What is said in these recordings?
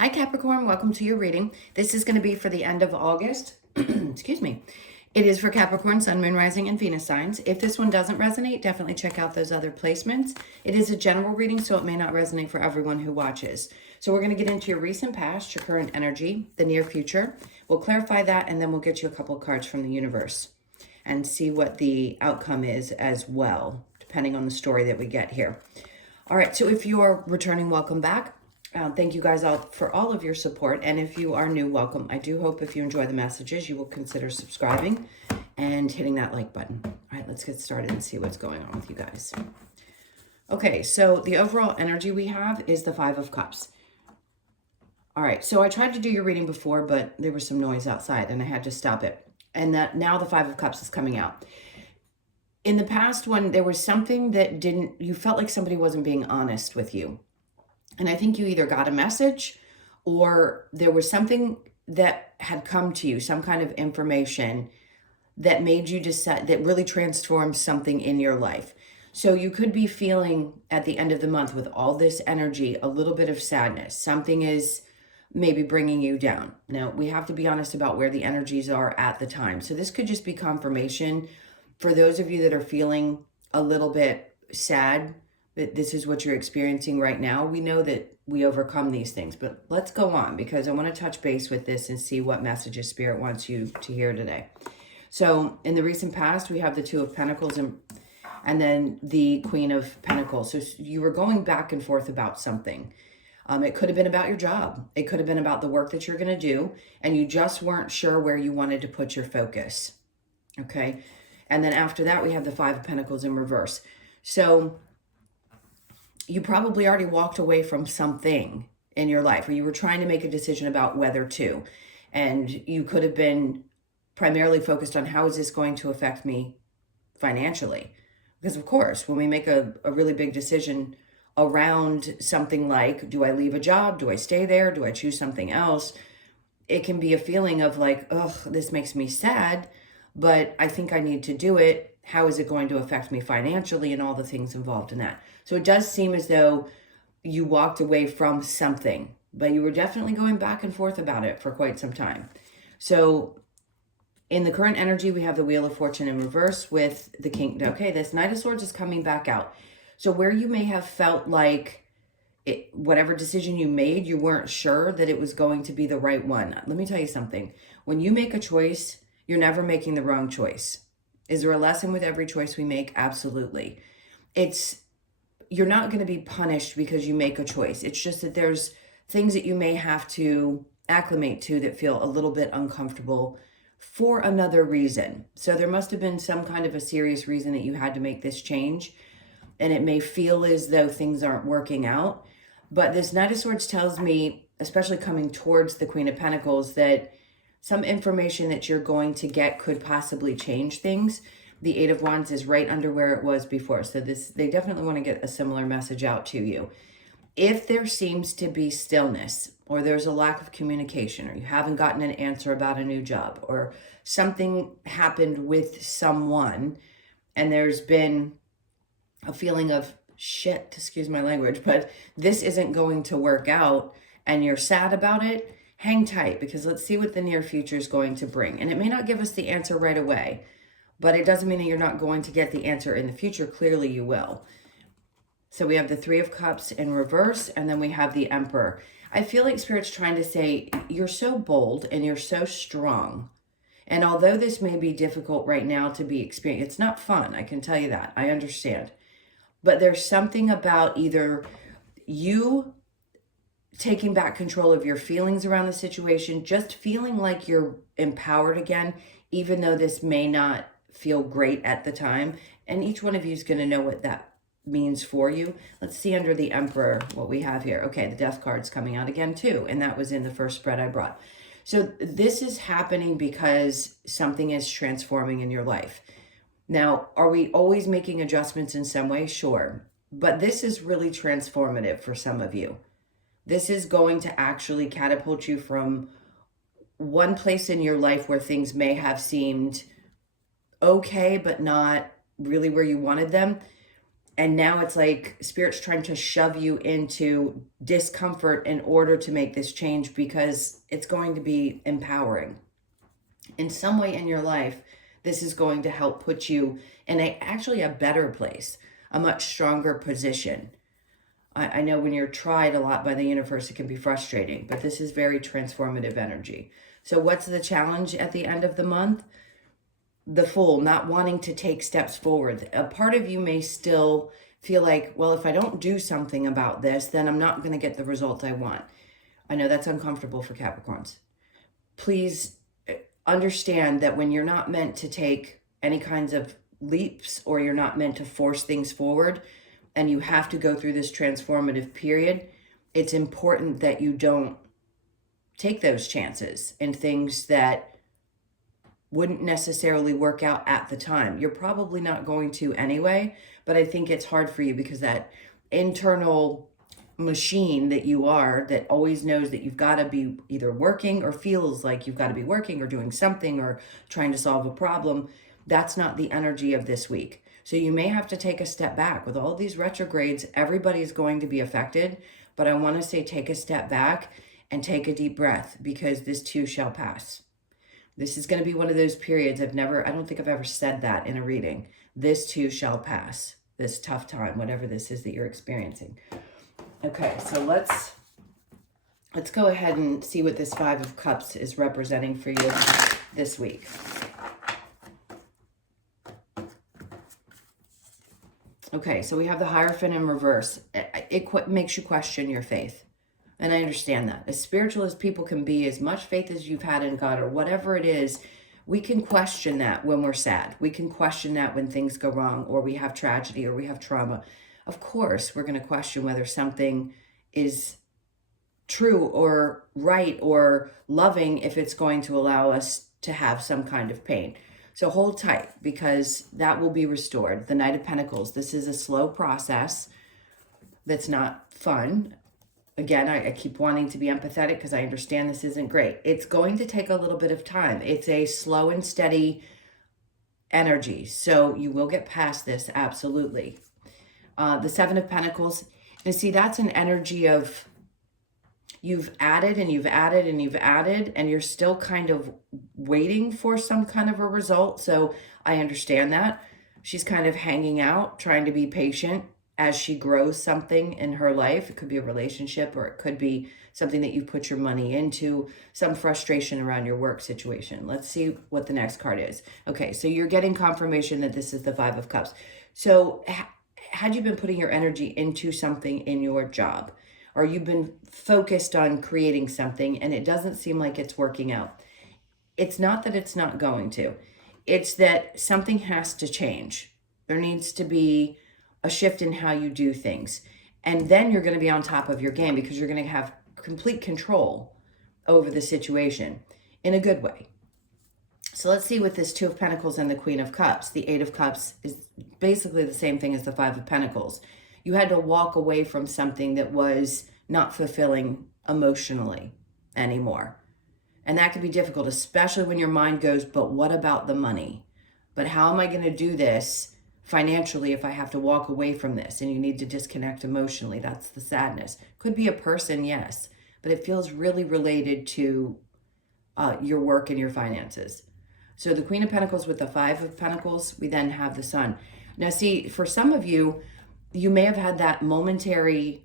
Hi Capricorn, welcome to your reading. This is going to be for the end of August. Excuse me. It is for Capricorn, Sun, Moon, Rising, and Venus signs. If this one doesn't resonate, definitely check out those other placements. It is a general reading, so it may not resonate for everyone who watches. So we're going to get into your recent past, your current energy, the near future. We'll clarify that, and then we'll get you a couple of cards from the universe and see what the outcome is as well, depending on the story that we get here. All right, so if you are returning, welcome back. Thank you guys all for all of your support. And if you are new, welcome. I do hope if you enjoy the messages, you will consider subscribing and hitting that like button. All right, let's get started and see what's going on with you guys. Okay, so the overall energy we have is the Five of Cups. All right, so I tried to do your reading before, but there was some noise outside and I had to stop it. And that now the Five of Cups is coming out. In the past one, there was something that you felt like somebody wasn't being honest with you. And I think you either got a message or there was something that had come to you, some kind of information that made you decide, that really transformed something in your life. So you could be feeling at the end of the month with all this energy, a little bit of sadness. Something is maybe bringing you down. Now, we have to be honest about where the energies are at the time. So this could just be confirmation for those of you that are feeling a little bit sad, that this is what you're experiencing right now. We know that we overcome these things, but let's go on because I want to touch base with this and see what messages Spirit wants you to hear today. So in the recent past, we have the Two of Pentacles and then the Queen of Pentacles. So you were going back and forth about something. It could have been about your job. It could have been about the work that you're going to do, and you just weren't sure where you wanted to put your focus. Okay. And then after that, we have the Five of Pentacles in reverse. So you probably already walked away from something in your life, or you were trying to make a decision about whether to, and you could have been primarily focused on how is this going to affect me financially? Because of course, when we make a really big decision around something like, do I leave a job? Do I stay there? Do I choose something else? It can be a feeling of like, oh, this makes me sad, but I think I need to do it. How is it going to affect me financially and all the things involved in that? So it does seem as though you walked away from something, but you were definitely going back and forth about it for quite some time. So in the current energy, we have the Wheel of Fortune in reverse with the King. Okay, this Knight of Swords is coming back out. So where you may have felt like whatever decision you made, you weren't sure that it was going to be the right one. Let me tell you something. When you make a choice, you're never making the wrong choice. Is there a lesson with every choice we make? Absolutely. You're not going to be punished because you make a choice. It's just that there's things that you may have to acclimate to that feel a little bit uncomfortable for another reason. So there must have been some kind of a serious reason that you had to make this change. And it may feel as though things aren't working out. But this Knight of Swords tells me, especially coming towards the Queen of Pentacles, that some information that you're going to get could possibly change things. The Eight of Wands is right under where it was before. So they definitely want to get a similar message out to you. If there seems to be stillness, or there's a lack of communication, or you haven't gotten an answer about a new job, or something happened with someone, and there's been a feeling of shit, excuse my language, but this isn't going to work out, and you're sad about it, hang tight, because let's see what the near future is going to bring. And it may not give us the answer right away, but it doesn't mean that you're not going to get the answer in the future. Clearly you will. So we have the Three of Cups in reverse, and then we have the Emperor. I feel like Spirit's trying to say, you're so bold and you're so strong. And although this may be difficult right now to be experienced, it's not fun, I can tell you that. I understand. But there's something about either you taking back control of your feelings around the situation, just feeling like you're empowered again, even though this may not feel great at the time. And each one of you is going to know what that means for you. Let's see under the Emperor what we have here. Okay, the Death card's coming out again too, and that was in the first spread I brought. So this is happening because something is transforming in your life. Now, are we always making adjustments in some way? Sure. But this is really transformative for some of you. This is going to actually catapult you from one place in your life where things may have seemed okay, but not really where you wanted them. And now it's like Spirit's trying to shove you into discomfort in order to make this change, because it's going to be empowering. In some way in your life, this is going to help put you in actually a better place, a much stronger position. I know when you're tried a lot by the universe, it can be frustrating, but this is very transformative energy. So what's the challenge at the end of the month? The Fool, not wanting to take steps forward. A part of you may still feel like, well, if I don't do something about this, then I'm not going to get the result I want. I know that's uncomfortable for Capricorns. Please understand that when you're not meant to take any kinds of leaps, or you're not meant to force things forward, and you have to go through this transformative period, it's important that you don't take those chances in things that wouldn't necessarily work out at the time. You're probably not going to anyway, but I think it's hard for you because that internal machine that you are, that always knows that you've got to be either working, or feels like you've got to be working or doing something or trying to solve a problem, that's not the energy of this week. So you may have to take a step back. With all these retrogrades, everybody's going to be affected, but I want to say take a step back and take a deep breath, because this too shall pass. This is going to be one of those periods I don't think I've ever said that in a reading. This too shall pass. This tough time, whatever this is that you're experiencing. Okay, so let's go ahead and see what this Five of Cups is representing for you this week. Okay, so we have the Hierophant in reverse. It makes you question your faith. And I understand that. As spiritual as people can be, as much faith as you've had in God or whatever it is, we can question that when we're sad. We can question that when things go wrong, or we have tragedy, or we have trauma. Of course, we're going to question whether something is true or right or loving if it's going to allow us to have some kind of pain. So hold tight, because that will be restored. The Knight of Pentacles. This is a slow process that's not fun. Again, I keep wanting to be empathetic because I understand this isn't great. It's going to take a little bit of time. It's a slow and steady energy. So you will get past this, absolutely. The Seven of Pentacles. And see, that's an energy of you've added and you've added and you've added, and you're still kind of waiting for some kind of a result. So I understand that. She's kind of hanging out, trying to be patient as she grows something in her life. It could be a relationship, or it could be something that you put your money into, some frustration around your work situation. Let's see what the next card is. Okay, so you're getting confirmation that this is the Five of Cups. So had you been putting your energy into something in your job, or you've been focused on creating something and it doesn't seem like it's working out, it's not that it's not going to. It's that something has to change. There needs to be a shift in how you do things. And then you're going to be on top of your game, because you're going to have complete control over the situation in a good way. So let's see with this Two of Pentacles and the Queen of Cups. The Eight of Cups is basically the same thing as the Five of Pentacles. You had to walk away from something that was not fulfilling emotionally anymore. And that can be difficult, especially when your mind goes, but what about the money? But how am I going to do this financially if I have to walk away from this? And you need to disconnect emotionally. That's the sadness. Could be a person, yes, but it feels really related to your work and your finances. So the Queen of Pentacles with the Five of Pentacles, we then have the Sun. Now see, for some of you, you may have had that momentary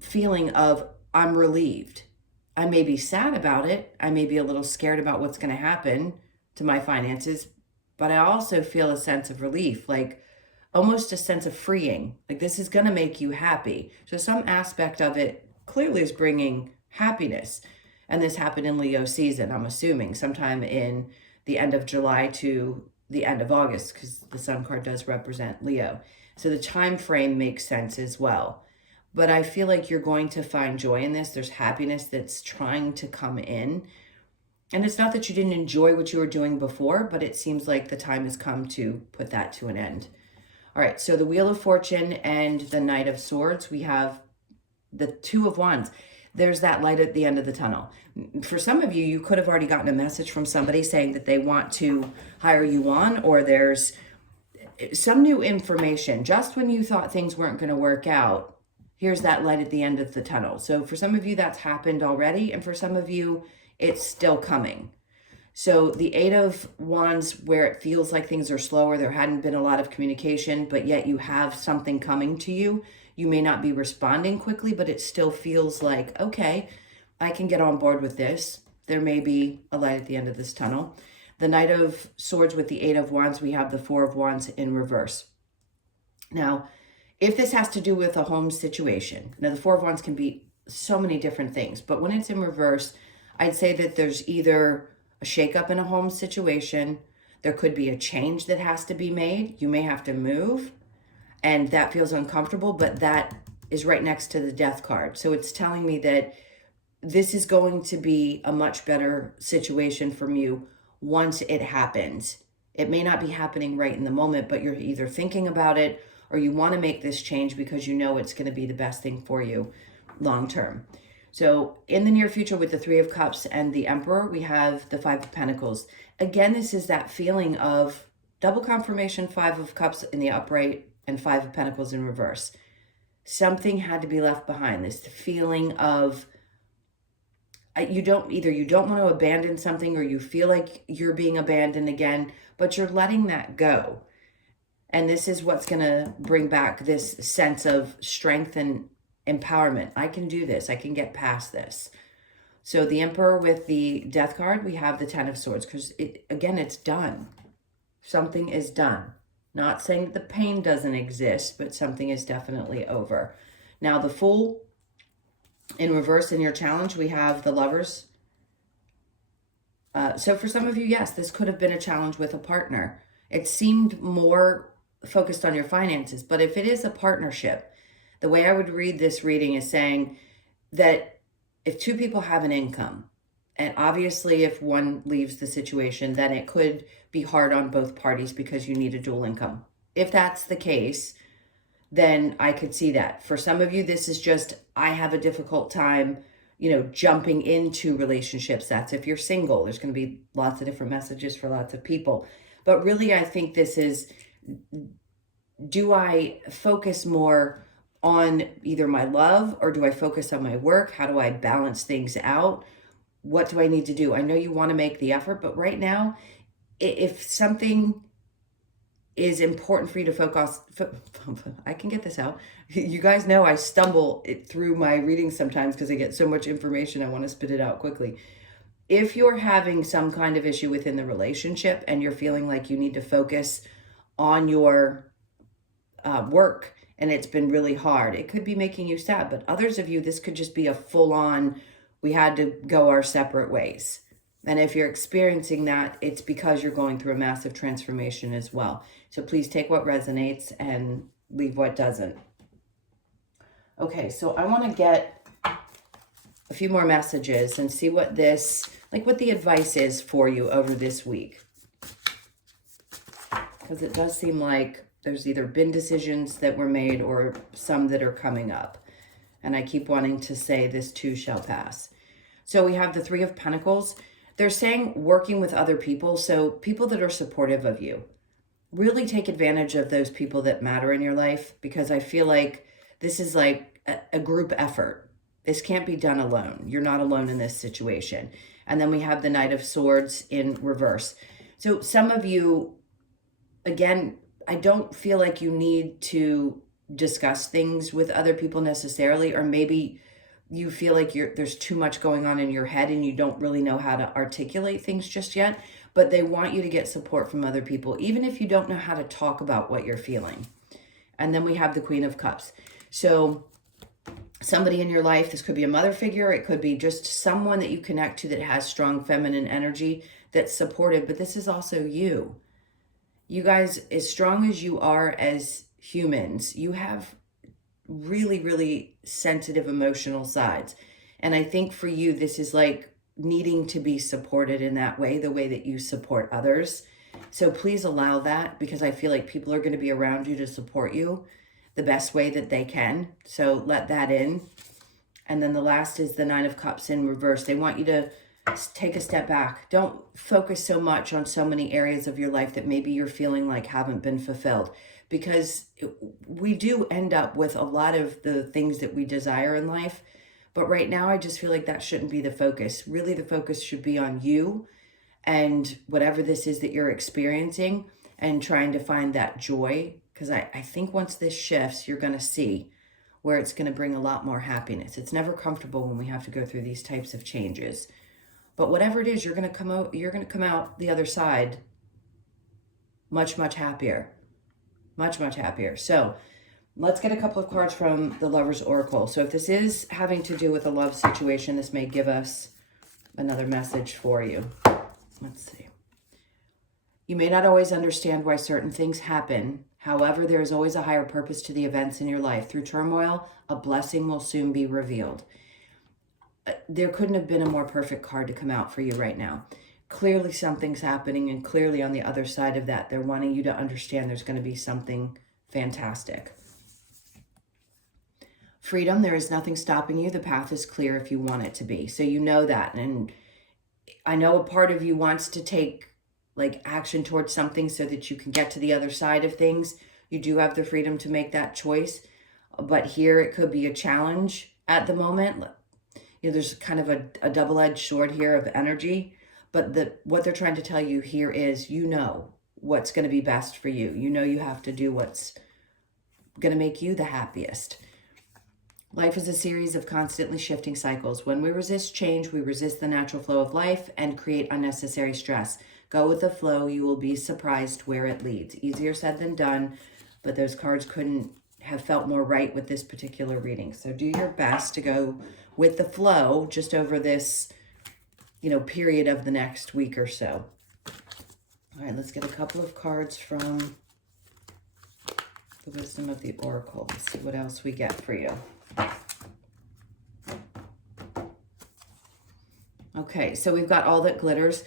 feeling of, I'm relieved. I may be sad about it. I may be a little scared about what's going to happen to my finances, but I also feel a sense of relief, like almost a sense of freeing. Like this is going to make you happy. So some aspect of it clearly is bringing happiness. And this happened in Leo season, I'm assuming, sometime in the end of July to the end of August, because the Sun card does represent Leo. So the time frame makes sense as well. But I feel like you're going to find joy in this. There's happiness that's trying to come in. And it's not that you didn't enjoy what you were doing before, but it seems like the time has come to put that to an end. All right, so the Wheel of Fortune and the Knight of Swords, we have the Two of Wands. There's that light at the end of the tunnel. For some of you, you could have already gotten a message from somebody saying that they want to hire you on, or there's some new information. Just when you thought things weren't going to work out, here's that light at the end of the tunnel. So for some of you, that's happened already. And for some of you, it's still coming. So the Eight of Wands, where it feels like things are slower, there hadn't been a lot of communication, but yet you have something coming to you. You may not be responding quickly, but it still feels like, okay, I can get on board with this. There may be a light at the end of this tunnel. The Knight of Swords with the Eight of Wands, we have the Four of Wands in reverse. Now, if this has to do with a home situation, now the Four of Wands can be so many different things, but when it's in reverse, I'd say that there's either a shakeup in a home situation, there could be a change that has to be made, you may have to move, and that feels uncomfortable, but that is right next to the Death card. So it's telling me that this is going to be a much better situation from you once it happens. It may not be happening right in the moment, but you're either thinking about it or you want to make this change because you know it's going to be the best thing for you long term. So in the near future with the Three of Cups and the Emperor, we have the Five of Pentacles. Again, this is that feeling of double confirmation, Five of Cups in the upright and Five of Pentacles in reverse. Something had to be left behind. This feeling of you don't want to abandon something or you feel like you're being abandoned again, but you're letting that go. And this is what's going to bring back this sense of strength and empowerment. I can do this. I can get past this. So the Emperor with the Death card, we have the Ten of Swords because again, it's done. Something is done. Not saying that the pain doesn't exist, but something is definitely over. Now the Fool in reverse in your challenge, we have the Lovers. So for some of you, yes, this could have been a challenge with a partner. It seemed more focused on your finances, but if it is a partnership, the way I would read this reading is saying that if two people have an income, and obviously if one leaves the situation, then it could be hard on both parties because you need a dual income. If that's the case, then I could see that. For some of you, this is just, I have a difficult time, jumping into relationships. That's if you're single. There's going to be lots of different messages for lots of people. But really, I think this is, do I focus more on either my love or do I focus on my work? How do I balance things out? What do I need to do? I know you want to make the effort, but right now, if something is important for you to focus, I can get this out. You guys know I stumble through my readings sometimes because I get so much information. I want to spit it out quickly. If you're having some kind of issue within the relationship and you're feeling like you need to focus on your work and it's been really hard, it could be making you sad. But others of you, this could just be a full-on, we had to go our separate ways. And if you're experiencing that, it's because you're going through a massive transformation as well. So please take what resonates and leave what doesn't. Okay, so I want to get a few more messages and see what what the advice is for you over this week. Because it does seem like there's either been decisions that were made or some that are coming up. And I keep wanting to say this too shall pass. So we have the Three of Pentacles. They're saying working with other people, so people that are supportive of you. Really take advantage of those people that matter in your life because I feel like this is like a group effort. This can't be done alone. You're not alone in this situation. And then we have the Knight of Swords in reverse. So some of you, again, I don't feel like you need to discuss things with other people necessarily, or maybe you feel like there's too much going on in your head and you don't really know how to articulate things just yet, but they want you to get support from other people, even if you don't know how to talk about what you're feeling. And then we have the Queen of Cups. So somebody in your life, this could be a mother figure, it could be just someone that you connect to that has strong feminine energy that's supportive, but this is also you. You guys, as strong as you are as humans, you have really, really sensitive emotional sides. And I think for you, this is like needing to be supported in that way, the way that you support others. So please allow that because I feel like people are going to be around you to support you the best way that they can. So let that in. And then the last is the Nine of Cups in reverse. They want you to take a step back. Don't focus so much on so many areas of your life that maybe you're feeling like haven't been fulfilled, because we do end up with a lot of the things that we desire in life. But right now, I just feel like that shouldn't be the focus. Really, the focus should be on you and whatever this is that you're experiencing, and trying to find that joy. Because I think once this shifts, you're going to see where it's going to bring a lot more happiness. It's never comfortable when we have to go through these types of changes. But whatever it is, you're going to come out the other side much, much happier. Much, much happier. So let's get a couple of cards from the Lover's Oracle. So if this is having to do with a love situation, this may give us another message for you. Let's see. You may not always understand why certain things happen. However, there is always a higher purpose to the events in your life. Through turmoil, a blessing will soon be revealed. There couldn't have been a more perfect card to come out for you right now. Clearly something's happening, and clearly on the other side of that, they're wanting you to understand there's going to be something fantastic. Freedom, there is nothing stopping you. The path is clear if you want it to be. So you know that. And I know a part of you wants to take like action towards something so that you can get to the other side of things. You do have the freedom to make that choice. But here it could be a challenge at the moment. You know, there's kind of a double-edged sword here of energy. But what they're trying to tell you here is, you know what's going to be best for you. You know you have to do what's going to make you the happiest. Life is a series of constantly shifting cycles. When we resist change, we resist the natural flow of life and create unnecessary stress. Go with the flow. You will be surprised where it leads. Easier said than done, but those cards couldn't have felt more right with this particular reading. So do your best to go with the flow just over this, period of the next week or so. All right, let's get a couple of cards from the Wisdom of the Oracle. Let's see what else we get for you. Okay, so we've got All That Glitters.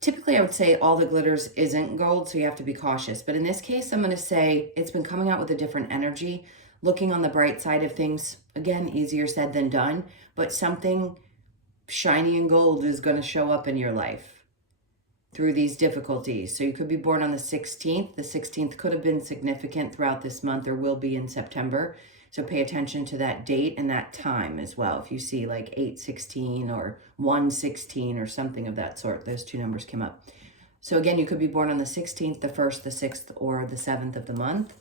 Typically, I would say all that glitters isn't gold, so you have to be cautious. But in this case, I'm going to say it's been coming out with a different energy. Looking on the bright side of things, again, easier said than done, but something shiny and gold is going to show up in your life through these difficulties. So you could be born on the 16th. The 16th could have been significant throughout this month, or will be in September. So pay attention to that date and that time as well. If you see like 8/16 or 1/16 or something of that sort, those two numbers came up. So again, you could be born on the 16th, the 1st, the 6th, or the 7th of the month.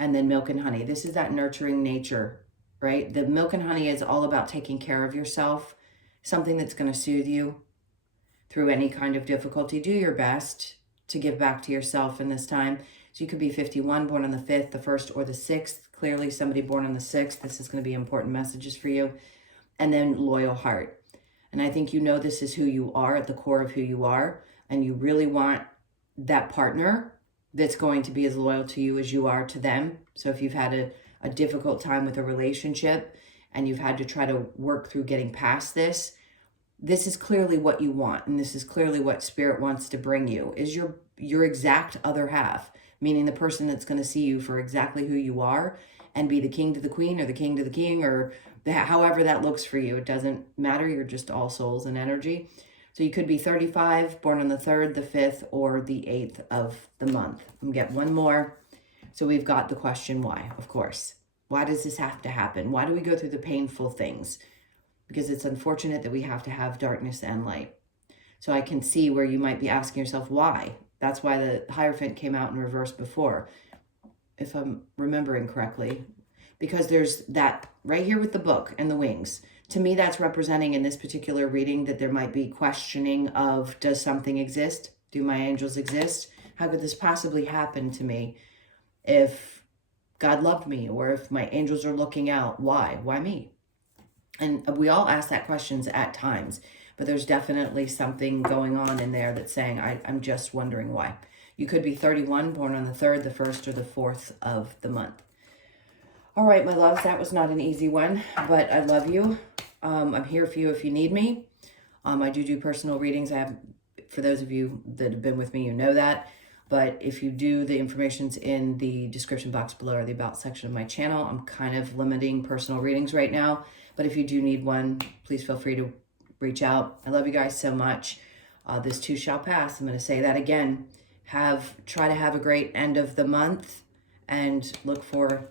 And then milk and honey. This is that nurturing nature, right? The milk and honey is all about taking care of yourself, something that's going to soothe you through any kind of difficulty. Do your best to give back to yourself in this time. So you could be 51, born on the 5th, the 1st, or the 6th. Clearly somebody born on the 6th, this is going to be important messages for you. And then loyal heart. And I think this is who you are, at the core of who you are. And you really want that partner that's going to be as loyal to you as you are to them. So if you've had a difficult time with a relationship and you've had to try to work through getting past this, this is clearly what you want. And this is clearly what Spirit wants to bring you, is your exact other half, meaning the person that's going to see you for exactly who you are and be the king to the queen or the king to the king, or however that looks for you. It doesn't matter. You're just all souls and energy. So you could be 35, born on the 3rd, the 5th, or the 8th of the month. I'm going to get one more. So we've got the question why, of course. Why does this have to happen? Why do we go through the painful things? Because it's unfortunate that we have to have darkness and light. So I can see where you might be asking yourself, why? That's why the Hierophant came out in reverse before, if I'm remembering correctly. Because there's that right here with the book and the wings. To me, that's representing in this particular reading that there might be questioning of, does something exist? Do my angels exist? How could this possibly happen to me if God loved me, or if my angels are looking out? Why? Why me? And we all ask that questions at times, but there's definitely something going on in there that's saying, I'm just wondering why. You could be 31, born on the 3rd, the 1st, or the 4th of the month. All right, my loves, that was not an easy one, but I love you. I'm here for you if you need me. I do personal readings. For those of you that have been with me, you know that. But if you do, the information's in the description box below, or the about section of my channel. I'm kind of limiting personal readings right now. But if you do need one, please feel free to reach out. I love you guys so much. This too shall pass. I'm going to say that again. Try to have a great end of the month and look for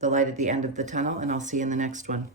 the light at the end of the tunnel, and I'll see you in the next one.